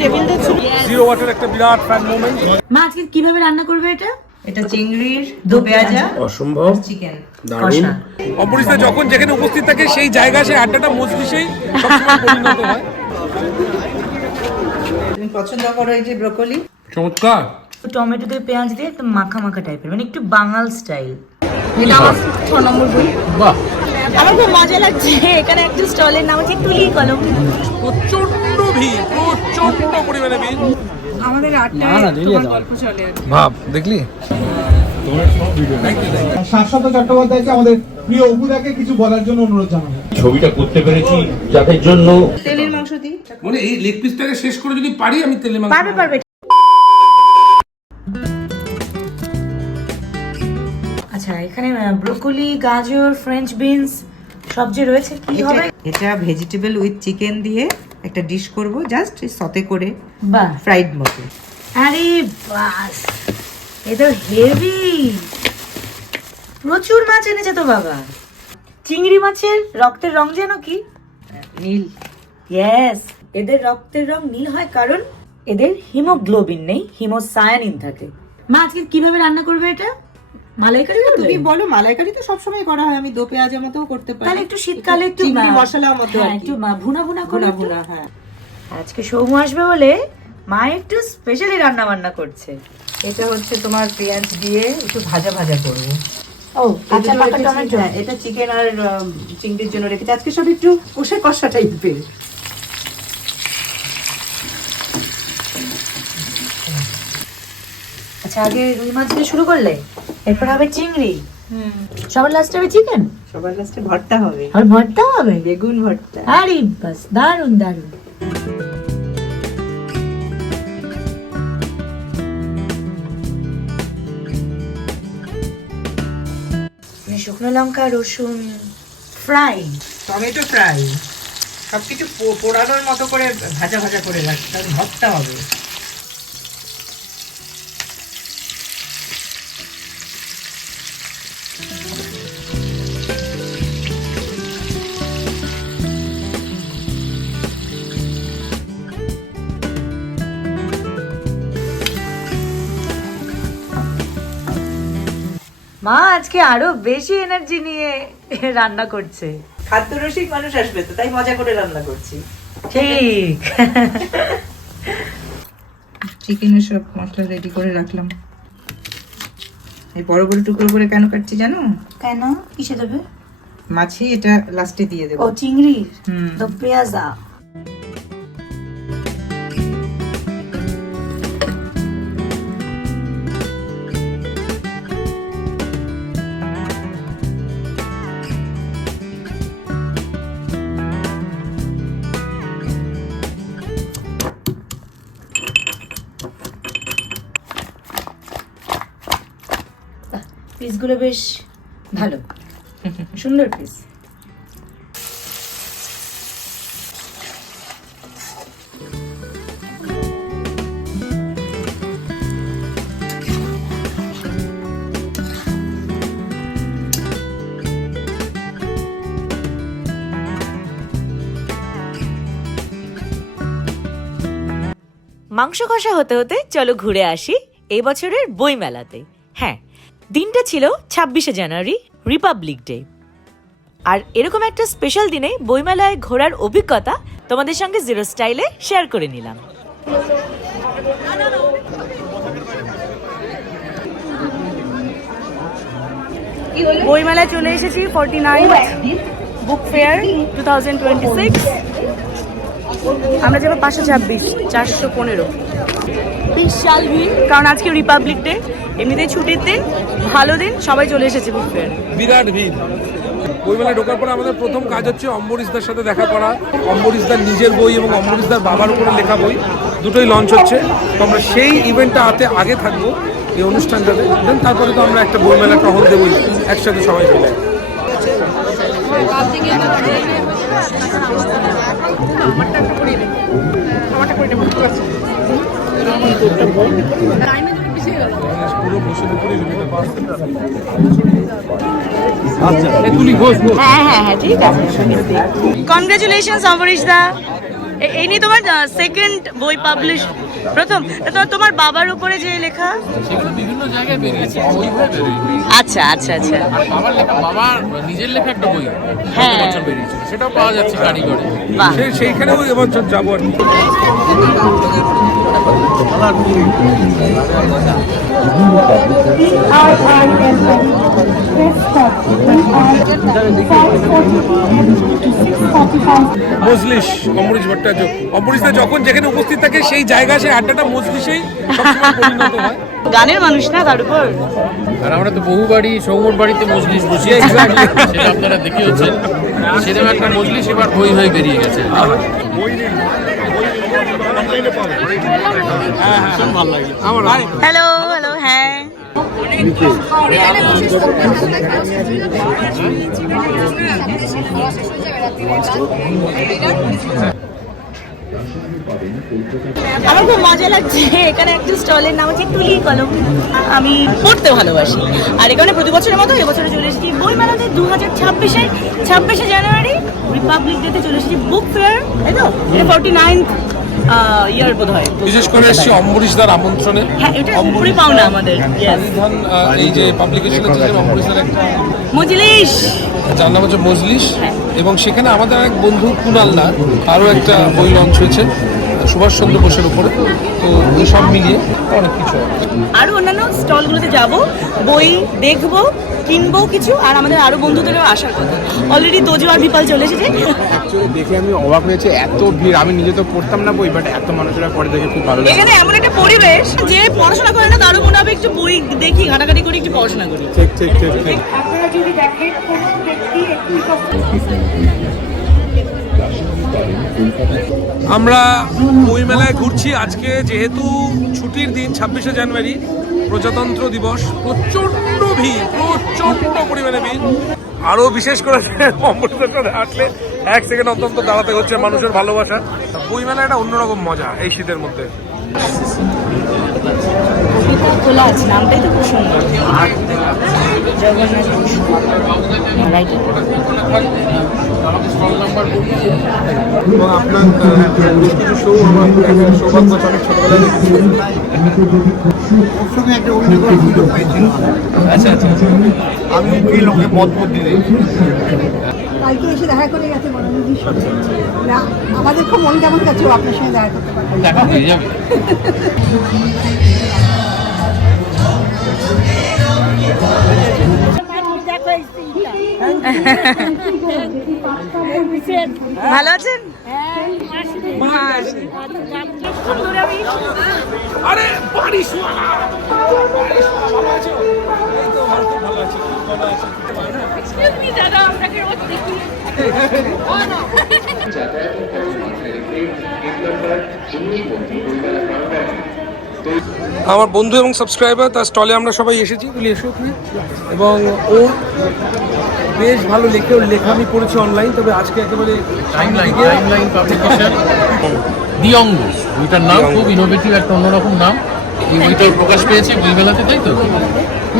টেবিলটা ছিল জিরো ওয়াটের একটা বিরাট ফ্যান মোমেন্ট। মা আজকে কিভাবে রান্না করবে এটা? এটা চিংড়ির দো পেঁয়াজা অসম্ভব চিকেন দারুণ। অম্বরীশদা যখন যেখানে উপস্থিত থাকে সেই জায়গা সেই আড্ডাটা মজলিসেই সবসময় পরিণত হয়। তুমি পছন্দ করো এই যে ব্রোকলি? চমৎকার। টমেটো দিয়ে পেঁয়াজ দিয়ে একদম মাখা মাখা টাইপের, মানে একটু বাঙাল স্টাইল। এটা আমার 6 নম্বর বই। বাহ, আমার খুব মজা লাগছে। এখানে একটা স্টলের নাম হচ্ছে তুলি কলম। প্রচন্ড ভিড়, প্রচন্ড পরিমাণে ভিড়। আমাদের 8টায় তোমার গল্প চলে আর কি। ভাব দেখলি? শাশ্বত চট্টোপাধ্যায়কে আমাদের প্রিয় অপুদাকে কিছু বলার জন্য অনুরোধ জানাবো। ছবিটা করতে পেরেছি যাদের জন্য তেলের মাংস দিই। মানে এই লেগ পিসটাকে শেষ করে যদি পারি আমি তেলে মাংস পারবে পারবে। আচ্ছা, এখানে ব্রোকলি, গাজর, ফ্রেঞ্চ বিনস সব যে রয়েছে, কি হবে? এটা ভেজিটেবল উইথ চিকেন দিয়ে একটা ডিশ করব, জাস্ট সতে করে বাহ, ফ্রাইড মতো। আরে বাস, এটা হেভি। প্রচুর মাছ এনেছে তো বাবা। চিংড়ি মাছের রক্তের রং যেন কি? নীল। ইয়েস, এদের রক্তের রং নীল হয় কারণ এদের হিমোগ্লোবিন নেই, হিমোসায়ানিন থাকে। মা আজকে কিভাবে রান্না করবে এটা? মালাইকারি করবে? তুমি বলো, মালাইকারি তো সবসময় করা হয়, আমি দো পেঁয়াজের মতো করতে পারি। তাহলে একটু শীতকালে একটু চিংড়ি মশলার মতো হ্যাঁ, আর কি। একটু ভুনা ভুনা করে ভুনা একটু। ভুনা, হ্যাঁ। আজকে সৌমু আসবে বলে মা একটু স্পেশালি রান্না বান্না করছে। এটা হচ্ছে তোমার পেঁয়াজ দিয়ে একটু ভাজা ভাজা করবো। ও আচ্ছা, পাকা টমেটো। হ্যাঁ, এটা চিকেন আর চিংড়ির জন্য রেখেছি। আজকে সব একটু কষা কষা টাইপের। আচ্ছা, আগে রুই মাছ দিয়ে শুরু করলে, এরপর হবে চিংড়ি, সবার লাস্টে হবে চিকেন, সবার লাস্টে ভর্তা হবে, আর ভর্তা হবে বেগুন ভর্তা। আরে বাস, দারুন দারুন। শুকনো লঙ্কা, রসুন ফ্রাই, টমেটো ফ্রাই, সবকিছু পোড়ানোর মতো করে ভাজা ভাজা করে রাখতে, তাহলে ভর্তা হবে। মা আজকে আরো বেশি এনার্জি নিয়ে রান্না করছে। খাদ্য রসিক মানুষ আসবে তো, তাই মজা করে রান্না করছি। ঠিক। চিকেনের সব মশলা রেডি করে রাখলাম। এই বড় বড় টুকরো করে কেন কাটছি জানো? কেন? কিসে দেবে? মাছি এটা লাস্টে দিয়ে দেবো। ও চিংড়ি, হুম। তো পেঁয়াজা। পিসগুলো বেশ ভালো, সুন্দর পিস। মাংস কষা হতে হতে চলো ঘুরে আসি এই বছরের বই মেলাতে। হ্যাঁ, দিনটা ছিল 26শে জানুয়ারি, রিপাবলিক ডে। আর এরকম একটা স্পেশাল দিনে বইমেলায় ঘোরার অভিজ্ঞতা তোমাদের সঙ্গে জিরো স্টাইলে শেয়ার করে নিলাম। বইমেলায় চলে এসেছি 49th বুক ফেয়ার 2026। আমরা যাবো 526, 415। বিশাল ভিড়, কারণ আজকে রিপাবলিক ডে, এমনিতেই ছুটির দিন, ভালো দিন, সবাই চলে এসেছে বুক ফেয়ার। বিরাট ভিড়। বইমেলায় ঢোকার পর আমাদের প্রথম কাজ হচ্ছে অম্বরীশদার সাথে দেখা করা। অম্বরীশদার নিজের বই এবং অম্বরীশদার বাবার উপরে লেখা বই দুটোই লঞ্চ হচ্ছে, তো আমরা সেই ইভেন্টটা আগে থাকবো এই অনুষ্ঠানটাতে। দেন তারপরে তো আমরা একটা বইমেলা টহল দেবই একসাথে সবাই মিলে। হ্যাঁ হ্যাঁ হ্যাঁ, ঠিক আছে। কনগ্রাচুলেশনস অম্বরীশ দা। এই নিয়ে তোমার সেকেন্ড বই পাবলিশ, প্রথম তোমার বাবার উপরে যে লেখা। সেগুলো বিভিন্ন জায়গায় বেরিয়েছে, ওইভাবে বেরিয়েছে। আচ্ছা আচ্ছা আচ্ছা। আর বাবার লেখা, বাবার নিজের লেখা একটা বই হ্যাঁ। গত বছর বেরিয়েছিল, সেটাও পাওয়া যাচ্ছে কারিগরে। বাহ। সেইখানেও এবছর যাবো আর কি। মজলিস অম্বরীশ ভট্টাচার্য, অম্বরীশদা যখন যেখানে উপস্থিত থাকে সেই জায়গা, সেই আড্ডাটা মজলিসেই সবসময় পরিণত হয়। গানের মানুষ না তার উপর। আর আমরা তো বহু বাড়ি সৌমর বাড়িতে মজলিস বসিয়ে সেটা আপনারা দেখে হচ্ছেন, সেরকম একটা মজলিস এবার বই হয়ে বেরিয়ে গেছে। হ্যালো হ্যালো, হ্যাঁ আমার খুব মজা লাগছে। এখানে একটা স্টলের নাম হচ্ছে তুলি কলম। আমি পড়তে ভালোবাসি, আর এখানে প্রতি বছরের মতো এবছরে চলে এসেছি বইমেলাতে 2026 জানুয়ারি রিপাবলিক ডেতে চলে এসেছি বুক ফেয়ার, তাই তো? 49th ইয়ার বোধ হয়। বিশেষ করে এসেছি অম্বরীশদার আমন্ত্রণে। হ্যাঁ, এটা উপরে পাওনা আমাদের। Yes. এই যে পাবলিকেশনে ছিলেন অম্বরীশদার একটা, মজলিস, যার নাম হচ্ছে মজলিস, এবং সেখানে আমাদের এক বন্ধু কুণালদা আরও একটা বই লঞ্চ হয়েছে সুভাষচন্দ্র বোসের উপরে। তো এই সব মিলিয়ে অনেক কিছু আরো অন্যান্য স্টলগুলোতে যাব, বই দেখবো, কিনবো কিছু, আর আমাদের আরো বন্ধুদেরও আসার কথা। অলরেডি তোজো আর বিপাল চলে এসেছে। অ্যাকচুয়ালি দেখে আমি অবাক হয়েছে, এত ভিড়। আমি নিজে তো পড়তাম না বই, বাট এত মানুষেরা পড়ে দেখে খুব ভালো লাগে। এখানে এমন একটা পরিবেশ যে পড়াশোনা করে না তারও মনে হবে একটু বই দেখি, ঘাটাঘাটি করে একটু পড়াশোনা করি। ঠিক ঠিক ঠিক ঠিক। আপনারা যদি দেখেন কোনো ব্যক্তি একটু আমরা বইমেলায় ঘুরছি আজকে, যেহেতু ছুটির দিন 26শে জানুয়ারি প্রজাতন্ত্র দিবস। প্রচণ্ড ভিড়, প্রচণ্ড পরিমাণে ভিড়। আরও বিশেষ করে অমৃতসর সাথে আসলে 1 সেকেন্ড অন্তত দাঁড়াতে হচ্ছে মানুষের ভালোবাসা। বইমেলা একটা অন্যরকম মজা এই শীতের মধ্যে। খোলা আছে, নামটাই তো খুব সুন্দর, জগন্নাথ। এবং আপনার কিছু শো আমার সৌভাগ্য অনেক ছোটবেলায় দেখেছি। ওর সঙ্গে একটা অভিনয় করার সুযোগ পেয়েছিল। আচ্ছা আচ্ছা, আমি এই লোকে পথ বুদ্ধি দিই। কালকে এসে দেখা করে গেছে মনোনীত সত্যি। না, আমাদের খুব মন কেমন গেছে আপনার সঙ্গে দেখা করতে পারবো। দেখা হয়ে যাবে। ভালো আছেন? আরে বাড়ি শোয়া না। ভালো আছো? এই তো আমার খুব ভালো আছি, ভালো আছি। আমার বন্ধু এবং সাবস্ক্রাইবার, তার স্টলে আমরা সবাই এসেছি। বলি এসো তুমি। এবং ও বেশ ভালো লেখে, ওর লেখা আমি পড়েছি অনলাইন, তবে আজকে একেবারে টাইমলাইন পাবলিকেশন দি অঙ্গ, বইটার নাম খুব ইনোভেটিভ, একটা অন্যরকম নাম। এই বইটা প্রকাশ পেয়েছে বইমেলাতে, তাই তো?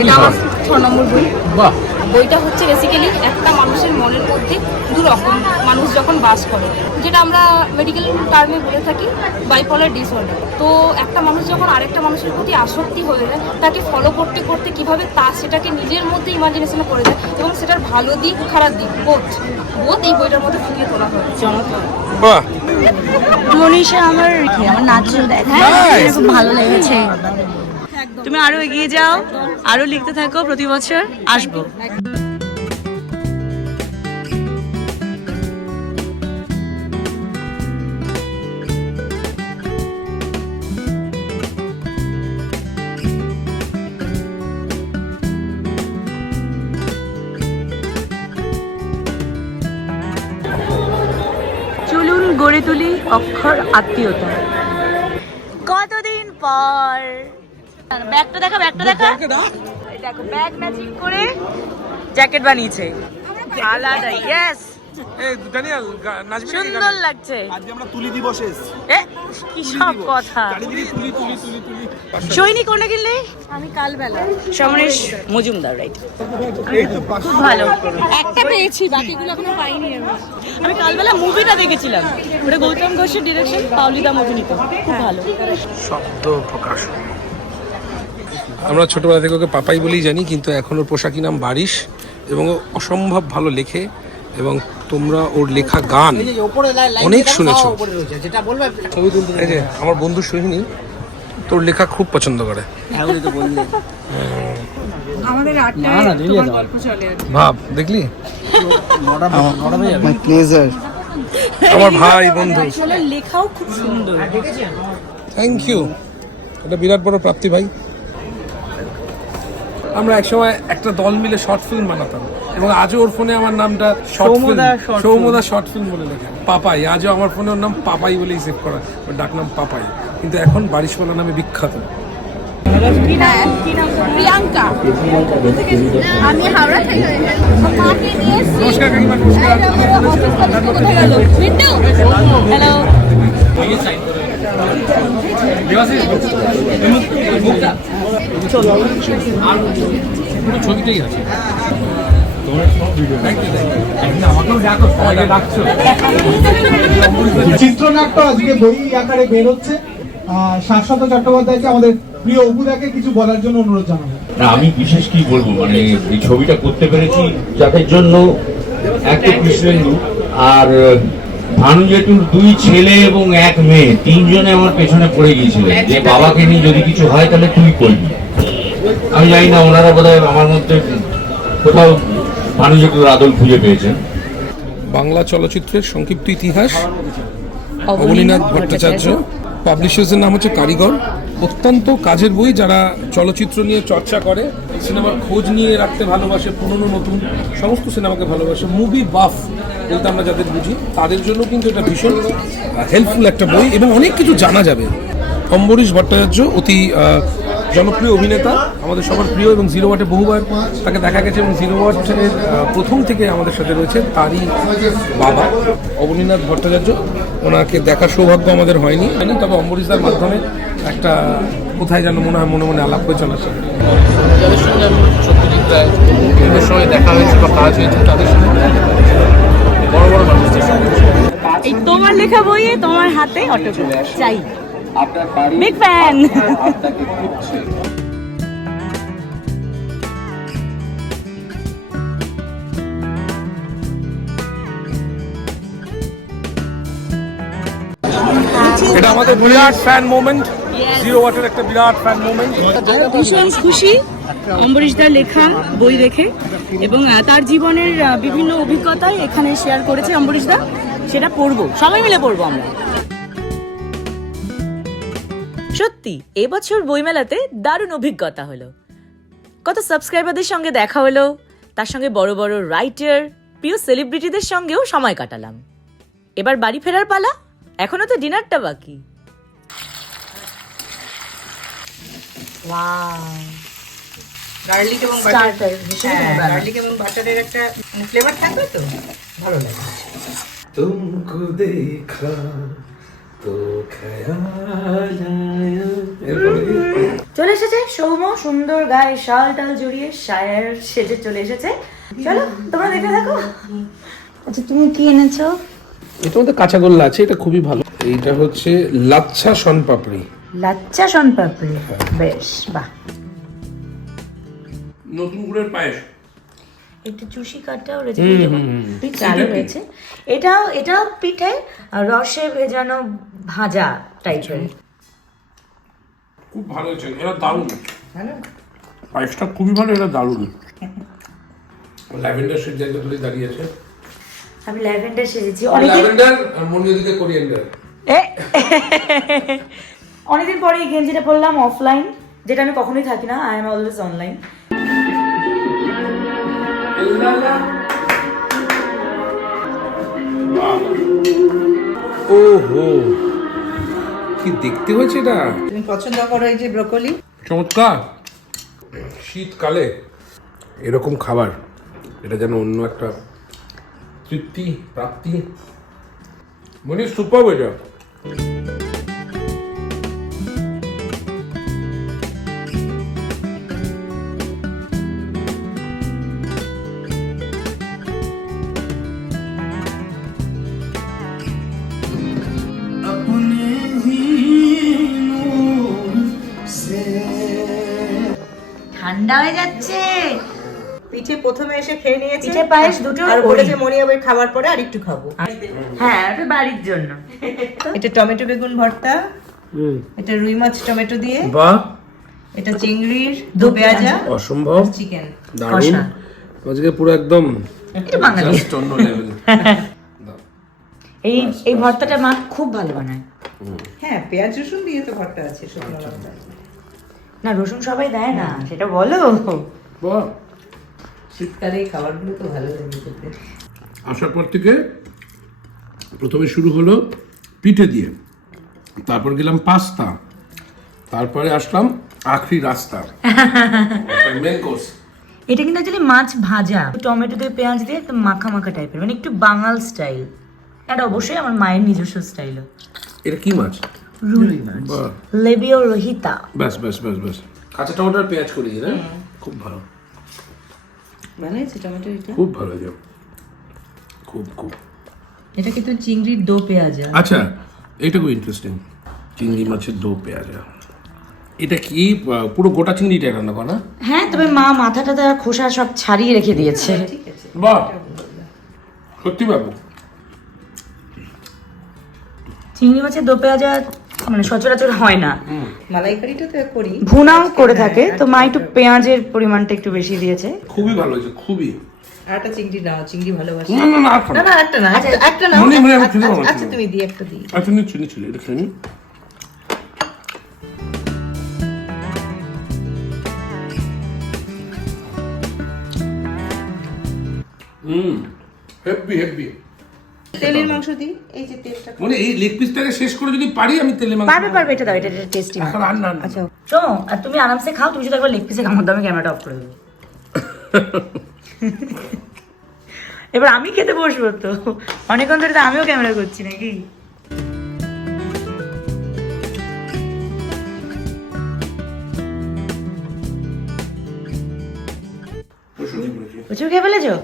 এটা আমার 6 নম্বর বই। বাহ। বইটা হচ্ছে বেসিক্যালি একটা মানুষের মনের মধ্যে দু রকম মানুষ যখন বাস করে, যেটা আমরা মেডিকেল টার্মে বলে থাকি বাইপোলার ডিসঅর্ডার। তো একটা মানুষ যখন আরেকটা মানুষের প্রতি আসক্তি হয়ে যায়, তাকে ফলো করতে করতে কিভাবে সেটাকে নিজের মধ্যে ইমাজিনেশনে করে দেয়, এবং সেটার ভালো দিক খারাপ দিক বোধ এই বইটার মধ্যে ফুটিয়ে তোলা হয়। চমৎকার। বাহ। মনীষা আমার নাচ দেখা খুব ভালো লেগেছে। তুমি আরো এগিয়ে যাও, আরো লিখতে থাকো, প্রতি বছর আসবো। চলুন গড়ে তুলি অক্ষর আত্মীয়তা। কতদিন পর। ব্যাগটা দেখা, ব্যাগটা দেখা, দেখো ব্যাগ ম্যাচিং করে জ্যাকেট বানিয়েছে আলাদা। ইয়েস, এই ড্যানিয়েল নাচবি নাকি সুন্দর লাগছে। আজকে আমরা তুলি দিবসে এসেছি। কি সব কথা। সৈনিক কোনটা কিনলে? আমি কালবেলা। সমরেশ মজুমদার, রাইট? খুব ভালো। একটা পেয়েছি, বাকিগুলো এখনো পাইনি আমি কালবেলা মুভিটা দেখেছিলাম, ওটা গৌতম ঘোষের ডিরেকশন, পাওলিদা অভিনীত, খুব ভালো। শব্দ প্রকাশ। আমরা ছোটবেলা থেকে ওকে পাপাই বলেই জানি, কিন্তু এখন ওর পোশাকি নাম বারিশ এবং ও অসম্ভব ভালো লেখে এবং তোমরা ওর লেখা গান অনেক শুনেছো। এই যে আমার বন্ধু সোহিনী তোর লেখা খুব পছন্দ করে। আমাদের গল্প চলে ভাব দেখলি মাই প্লেজার। আমার ভাই বন্ধু, আসলে লেখাও খুব সুন্দর। থ্যাংক ইউ, এটা বিরাট বড় প্রাপ্তি ভাই। আমরা একসময় একটা দল মিলে শর্ট ফিল্ম বানাতাম এবং আজও ওর ফোনে আমার নামটা সৌমদা শর্ট ফিল্ম বলে লেখা। পাপাই, আজও আমার ফোনে ওর নাম পাপাই বলেই সেভ করা, ওর ডাক নাম পাপাই, কিন্তু এখন বারিশওয়ালা নামে বিখ্যাত। প্রিয়াঙ্কা, আমি হাওড়া থেকে নমস্কার কাকিমা। নমস্কার। হ্যালো। ছবিতেই আছে। চিত্রনাট্য আজকে বই আকারে বের হচ্ছে। শাশ্বত চট্টোপাধ্যায়কে, আমাদের প্রিয় অপুদাকে কিছু বলার জন্য অনুরোধ জানাবো। না, আমি বিশেষ কি বলবো, মানে এই ছবিটা করতে পেরেছি যাদের জন্য এক তো কৃষ্ণেন্দু আর ভানু জেঠুর 2 ছেলে এবং 1 মেয়ে, 3 জনে আমার পেছনে পড়ে গিয়েছিলেন যে বাবাকে নিয়ে যদি কিছু হয় তাহলে তুই করবি। আমি জানি না ওনারা বোধহয় আমার মধ্যে কোথাও ভানু জেঠুর আদল খুঁজে পেয়েছেন। বাংলা চলচ্চিত্রের সংক্ষিপ্ত ইতিহাস, অবনীনাথ ভট্টাচার্য। পাবলিশার্সের নাম হচ্ছে কারিগর। অত্যন্ত কাজের বই, যারা চলচ্চিত্র নিয়ে চর্চা করে, সিনেমার খোঁজ নিয়ে রাখতে ভালোবাসে, পুরনো নতুন সমস্ত সিনেমাকে ভালোবাসে, মুভি বাফ বলতে আমরা যাদের বুঝি, তাদের জন্য কিন্তু এটা ভীষণ হেল্পফুল একটা বই এবং অনেক কিছু জানা যাবে। অম্বরীশ ভট্টাচার্য অতি জনপ্রিয় অভিনেতা, আমাদের সবার প্রিয়, এবং 0 ওয়াটে বহুবার তাকে দেখা গেছে এবং 0 ওয়াটের প্রথম থেকে আমাদের সাথে রয়েছে তারই বাবা অবনীনাথ ভট্টাচার্য। ওনাকে দেখার সৌভাগ্য আমাদের হয়নি, তবে অম্বরীশদার মাধ্যমে একটা কোথায় যেন মনে হয় মনে মনে আলাপ হয়ে চলেছে। যাদের সঙ্গে আমি সত্যজিৎ রায় বিভিন্ন সময় দেখা হয়েছে বা কাজ হয়েছে, তাদের সঙ্গে বড় বড় মানুষদের সঙ্গে। এই তোমার লেখা বইয়ে তোমার হাতে অটোগ্রাফ চাই, বিগ ফ্যান। এটা আমাদের বিরাট ফ্যান মোমেন্ট, 0 ওয়াটের একটা বিরাট ফ্যান মোমেন্ট। ভীষণ খুশি অম্বরীশদার লেখা বই দেখে, এবং তার জীবনের বিভিন্ন অভিজ্ঞতাই এখানে শেয়ার করেছে অম্বরীশদা, সেটা পড়বো, সবাই মিলে পড়বো আমরা। সত্যি এবছর বইমেলাতে দারুণ অভিজ্ঞতা হলো। কত সাবস্ক্রাইবারদের সঙ্গে দেখা হলো, তার সঙ্গে বড় বড় রাইটার, প্রিয় সেলিব্রিটিদের সঙ্গেও সময় কাটালাম। এবার বাড়ি ফেরার পালা, এখনো তো ডিনারটা বাকি। গার্লিক এবং গার্লিক এবং বাটারের একটা ফ্লেভার থাকবে, তো ভালো লাগে। তুমকো দেখা তো খেয়াল আয়া। চলে এসেছে সৌম্য, সুন্দর গায়ে শাল টাল জড়িয়ে শায়ার সেজে চলে এসেছে। চলো তোমরা দেখে থাকো। আচ্ছা, তুমি কি এনেছো? এটা মধ্যে কাঁচাগোল্লা আছে, এটা খুবই ভালো। এইটা হচ্ছে লাচ্ছা শনপাপড়ি। লাচ্চা শনপাপড়ি, বেশ, বাহ। নতুন গুড়ের পায়েস, একটু চুষি কাটাও রয়েছে, চালও রয়েছে। এটাও পিঠে রসে ভেজানো ভাজা টাইপের। খুব ভালো হয়েছে, এটা দারুণ। পায়েসটা খুবই ভালো, এটা দারুণ। ল্যাভেন্ডার শেড জায়গা ধরে দাঁড়িয়ে আছে। আমি ল্যাভেন্ডার সেজেছি ল্যাভেন্ডার আর মনিদিকে কোরিয়ান্ডার। অনেকদিন পরে এই গেঞ্জিটা পরলাম অফলাইন, যেটা আমি কখনোই থাকি না, আই এম অলওয়েজ অনলাইন। ওহো, কি দেখতে হয়েছে এটা। তুমি পছন্দ করো এই যে ব্রোকলি? চমৎকার। শীতকালে এরকম খাবার, এটা যেন অন্য একটা তৃপ্তি প্রাপ্তি মানে সুপার এটা। ঠান্ডা হয়ে যাচ্ছে। পিঠে প্রথমে এসে খেয়ে নিয়েছে, পিঠে পায়েস দুটো আর ওই। বলেছে মনিয়াবের খাবার পরে আর একটু খাবো। হ্যাঁ, এটা বাড়ির জন্য। এটা টমেটো বেগুন ভর্তা, এটা রুই মাছ টমেটো দিয়ে, বাহ, এটা চিংড়ির দো পেঁয়াজা, অসম্ভব চিকেন দারুণ। আজকে পুরো একদম এটা বাঙালি। just অন্য level। এই ভর্তাটা মা খুব ভালো বানায়। হ্যাঁ, পেঁয়াজ রসুন দিয়ে তো ভর্তা আছে, শুকনো লঙ্কা। না, রসুন সবাই দেয় না, সেটা বলো। বাহ, শীতকালে এই খাবারগুলো তো ভালো লাগে খেতে। আসার পর থেকে প্রথমে শুরু হলো পিঠে দিয়ে, তারপর গেলাম পাস্তা, তারপরে আসলাম আখরি রাস্তা মেন কোর্স। এটা কিন্তু অ্যাকচুয়ালি মাছ ভাজা, টমেটো দিয়ে পেঁয়াজ দিয়ে একদম মাখা মাখা টাইপের, মানে একটু বাঙাল স্টাইল। এটা অবশ্যই আমার মায়ের নিজস্ব স্টাইলও। এটা কি মাছ? রুই মাছ, বাহ, লেবিও রোহিতা। ব্যাস ব্যাস ব্যাস ব্যাস, কাঁচা টমেটোর পেঁয়াজ করি না, খুব ভালো, ভালো হয়েছে টমেটো, এটা খুব ভালো হয়েছে, খুব খুব। এটা কিন্তু চিংড়ির দো পেঁয়াজা। আচ্ছা, এটা খুব ইন্টারেস্টিং, চিংড়ি মাছের দো পেঁয়াজা। এটা কি পুরো গোটা চিংড়িটা রান্না করা? হ্যাঁ, তবে মা মাথা টাথা খোসা সব ছাড়িয়ে রেখে দিয়েছে। বাহ, সত্যি বাবু। চিংড়ি মাছের দো পেঁয়াজা মানে সচরাচর হয় না, মালাইকারিটা তো করি, ভুনাও করে থাকে, তো মা একটু পেঁয়াজের পরিমাণটা একটু বেশি দিয়েছে। খুবই ভালো হয়েছে, খুবই। আর একটা চিংড়ি নাও, চিংড়ি ভালোবাসি। না না না, আর খাবো না না। না, একটা না, একটা নাও। মনে মনে আমি খেতে পারবো না। আচ্ছা তুমি দিয়ে একটা দিই। আচ্ছা, নিচ্ছি নিচ্ছি, এটা খেয়ে নি। Heavy heavy. তেলের মাংস দিই, এই যে তেলটা। মানে এই লেগ পিসটাকে শেষ করে যদি পারি আমি তেলে মাংস পারবে পারবে, এটা দাও, এটা টেস্টি। এখন আর না। আচ্ছা শোনো, আর তুমি আরামসে খাও, তুমি শুধু একবার লেগ পিসে খাও, আমি ক্যামেরাটা অফ করে দেবো। এবার আমি খেতে বসবো তো, অনেকক্ষণ ধরে তো আমিও ক্যামেরা করছি নাকি। প্রচুর খেয়ে ফেলেছো?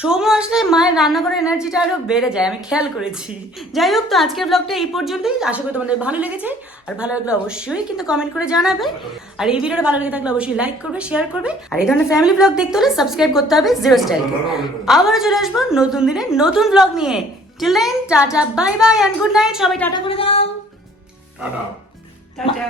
সৌম্য আসলে মায়ের রান্না করার এনার্জিটা আরো বেড়ে যায়, আমি খেয়াল করেছি। যাই হোক, তো আজকের ব্লগটা এই পর্যন্তই। আশা করি তোমাদের ভালো লেগেছে, আর ভালো লাগলে অবশ্যই কিন্তু কমেন্ট করে জানাবে। আর এই ভিডিওটা ভালো লেগে থাকলে অবশ্যই লাইক করবে, শেয়ার করবে। আর এই ধরনের ফ্যামিলি ব্লগ দেখতে হলে সাবস্ক্রাইব করতে হবে জিরো স্টাইলকে। আবারও চলে আসবো নতুন দিনে নতুন ব্লগ নিয়ে। Till then, tata, bye bye, and good night. সবাই টাটা করে দাও। টাটা। টাটা।